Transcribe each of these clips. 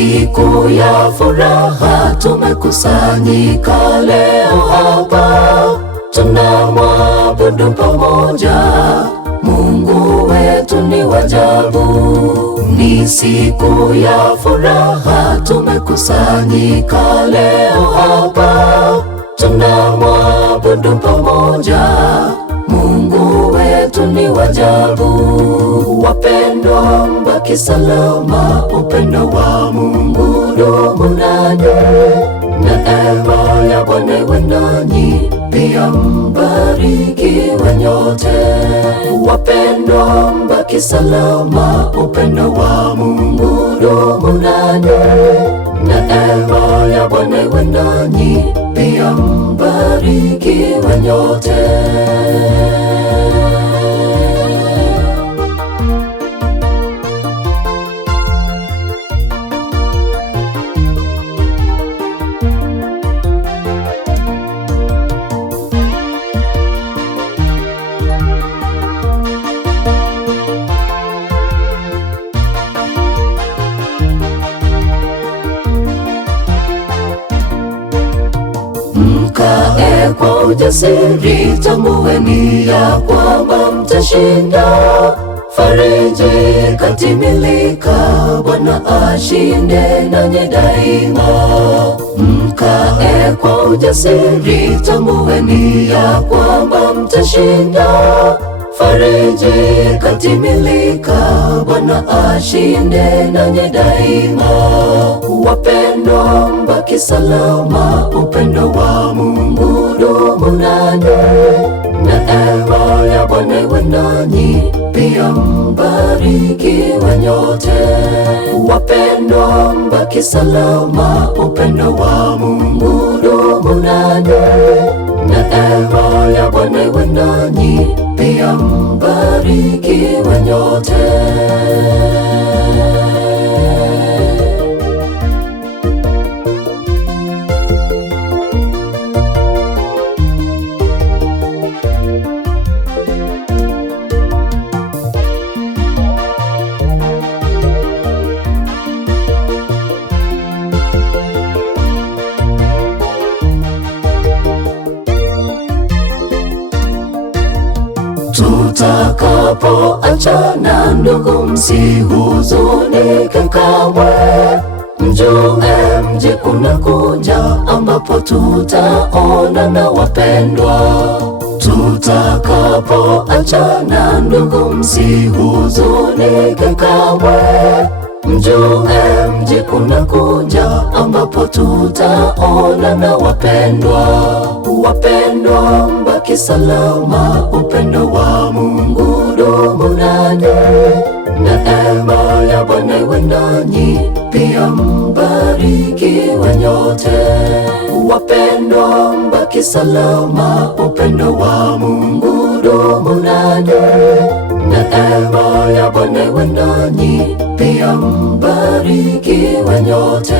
siku ya furaha, tumekusanyika leo hapa, tunamwabudu pamoja. Mungu wetu ni wa ajabu. Ni siku ya furaha, tumekusanyika leo hapa, tunamwabudu pamoja. Mungu wetu ni wa ajabu. Wapendwa, mbaki salama, upendo wa Mungu dumu nanyi. Neema ya Bwana iwe nanyi, pia mbarikiwe nyote. Wapendwa, mbaki salama, upendo wa Mungu dumu nanyi. Neema ya Bwana iwe nanyi, pia mbarikiwe nyote. Mkae kwa ujasiri, tambueni ya kwamba mtashinda. Fariji katimilika, Bwana ashinde nanyi daima. Mkae kwa ujasiri, tambueni ya kwamba mtashinda. Fariji katimilika, Bwana ashinde nanyi daima. Wapendwa, mbaki salama, upendo wa Mungu dumu nanyi. Neema ya Bwana iwe nanyi, pia mbarikiwe nyote. Wapendwa, mbaki salama, upendo wa Mungu dumu nanyi. Neema ya Bwana iwe nanyi, pia mbarikiwe nyote. Tutakapoachana ndugu, msihuzunike kamwe. Mjue mji unakuja ambapo tutaonana wapendwa. Tutakapoachana ndugu, msihuzunike kamwe. Mjue mji unakuja ambapo tutaonana wapendwa. Wapendwa, mbaki salama, upendo wa Mungu dumu nanyi. Neema ya Bwana iwe nanyi, pia mbarikiwe nyote. Wapendwa, mbaki salama, upendo wa Mungu dumu nanyi. Neema ya Bwana iwe nanyi, pia mbarikiwe nyote.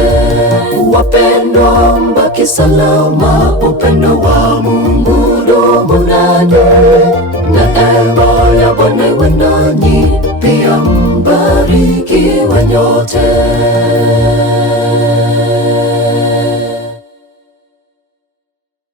Wapendwa, mbaki salama, upendo wa Mungu dumu nanyi. Neema ya Bwana iwe nanyi, pia mbarikiwe nyote.